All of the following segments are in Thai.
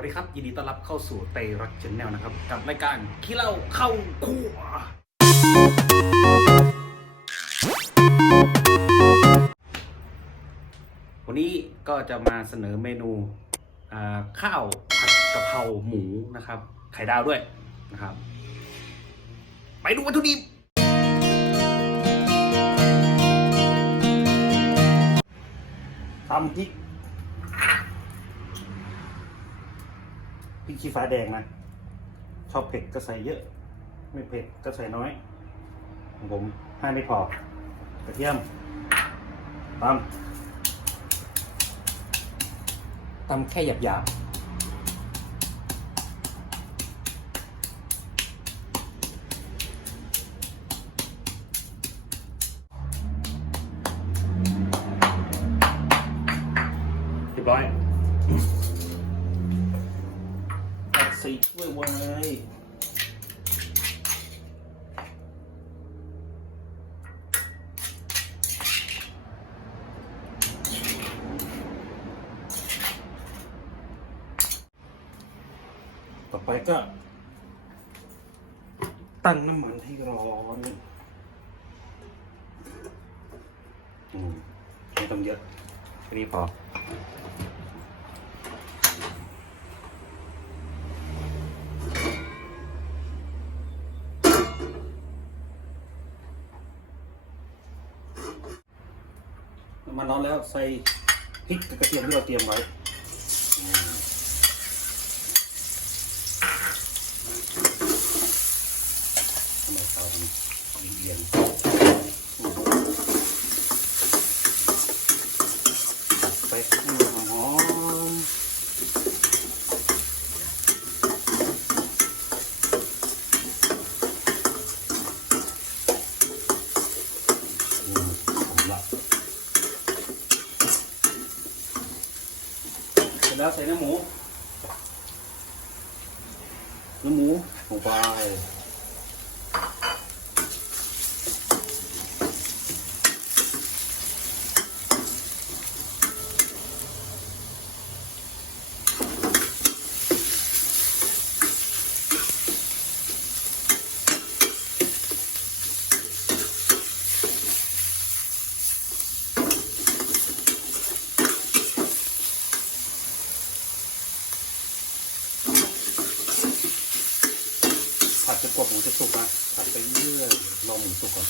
วัสดีครับ ยินดีต้อนรับเข้าสู่ไตรรักชแนลนะครับ กับรายการขี้เล้าเข้าครัววันนี้ก็จะมาเสนอเมนูข้าวผัดกะเพราหมูนะครับ ไข่ดาวด้วยนะครับ ไปดูวัตถุดิบตำพริก พริกชี้ฟ้าแดงนะ ชอบเผ็ดก็ใส่เยอะ ไม่เผ็ดก็ใส่น้อยของผมให้ไม่พอกระเทียมตำตำแค่หยาบหยาบๆเรียบร้อยตัดสีถ้วยเว้ย ต่อ ไปก็ ตั้งน้ำมันให้ร้อนอืมไม่ต้องเยอะแค่นี้พอน้ำมันร้อนแล้วใส่พริกกับกระเทียมที่เราเตรียมไว้อืม ทำไมเขาทำ เอียนไปให้มันหอมอืมหอมละเสร็จแล้วใส่เนื้อหมู เนื้อหมูลงไป ว่าหมูจะสุกนะผัดไปเรื่อยรอหมูสุกก่อน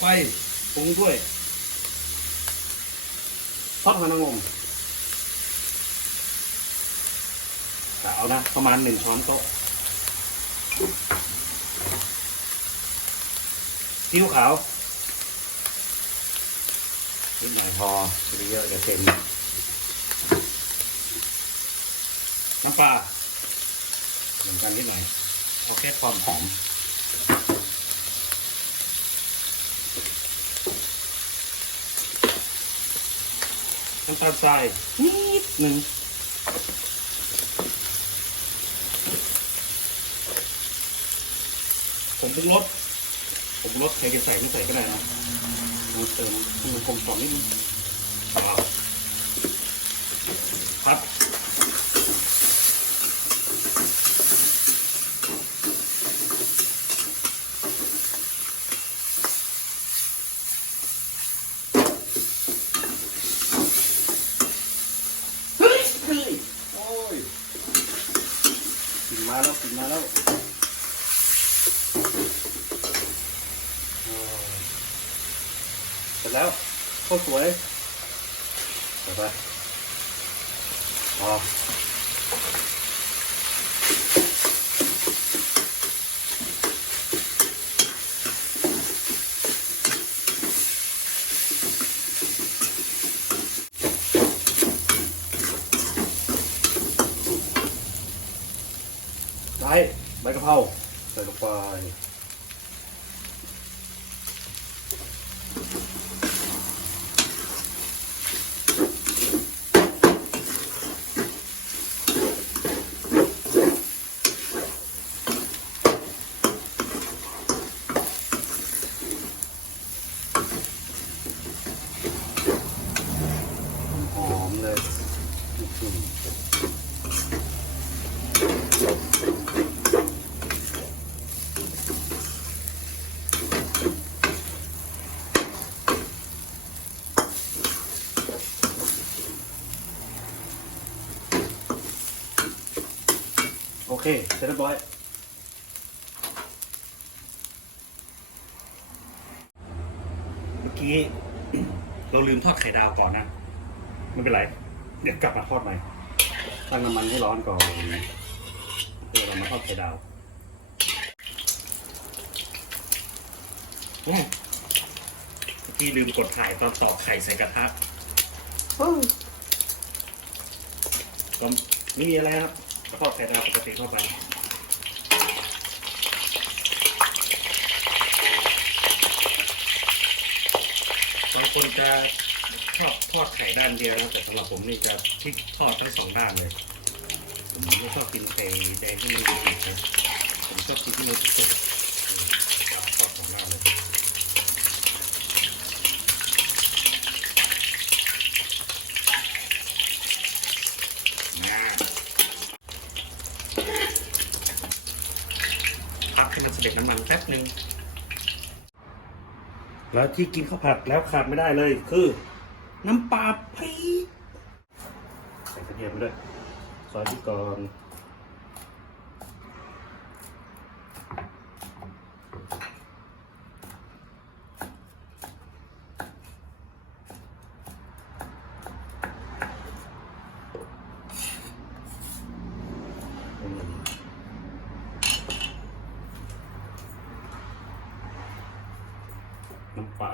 ไปปรุงด้วยทอดมันงงแต่เอานะ ประมาณหนึ่งช้อนโต๊ะซีอิ๊วขาวนิดหน่อยพอไม่เยอะเดี๋ยวเต็มน้ำปลาเหมือนกันนิดหน่อยเอาแค่ความหอม น้ำตาลทรายนิดหนึ่งผมปรุงรสผมปรุงรสใครจะใส่ไม่ใส่ก็ได้นะมันเติมมันกลมกล่อมนิดนึงครับ ข้าวสวยต่อไปพอใบกะเพราใส่ลงไป โอเค เสร็จเรียบร้อย เมื่อกี้ เราลืมทอดไข่ดาวก่อนนะ ไม่เป็นไร เดี๋ยวกลับมาทอดใหม่ ตั้งน้ำมันให้ร้อนก่อนเดี๋ยวเรามาทอดไข่ดาวอืมเมื่อกี้ลืมกดถ่ายตอนตอกไข่ใส่กระทะก็ไม่มีอะไรครับ ก็ทอดไข่ดาวปกติเข้าไปบางคนจะชอบทอดไข่ด้านเดียวนะแต่สำหรับผมนี่จะพลิกทอดทั้งสองด้านเลยผมไม่ชอบกินไข่แดงที่มันดิบๆนะผมชอบกินที่มันสุกๆทอดสองด้านเลยนะพักให้มัน เด็กน้ำมันแป๊บหนึ่งแล้วที่กินข้าวผัดแล้วขาดไม่ได้เลยคือ น้ำปลาพริกใส่กระเทียมไปด้วยซอยพริกก่อน น้ำปลา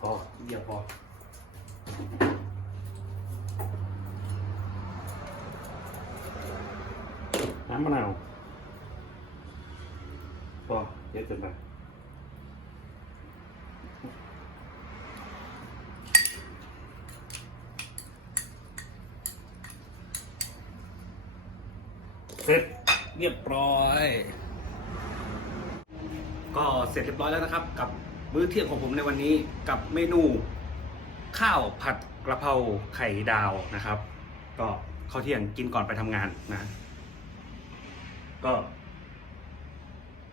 พอเยี่ยมพอน้ำมะนาวพอเยอะเกินไปเสร็จเรียบร้อย ก็เสร็จเรียบร้อยแล้วนะครับ กับมื้อเที่ยงของผมในวันนี้กับเมนู ข้าวผัดกระเพราไข่ดาวนะครับ ก็ข้าวเที่ยงกินก่อนไปทำงานนะ ก็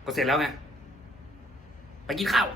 ก็เสร็จแล้วไงไปกินข้าว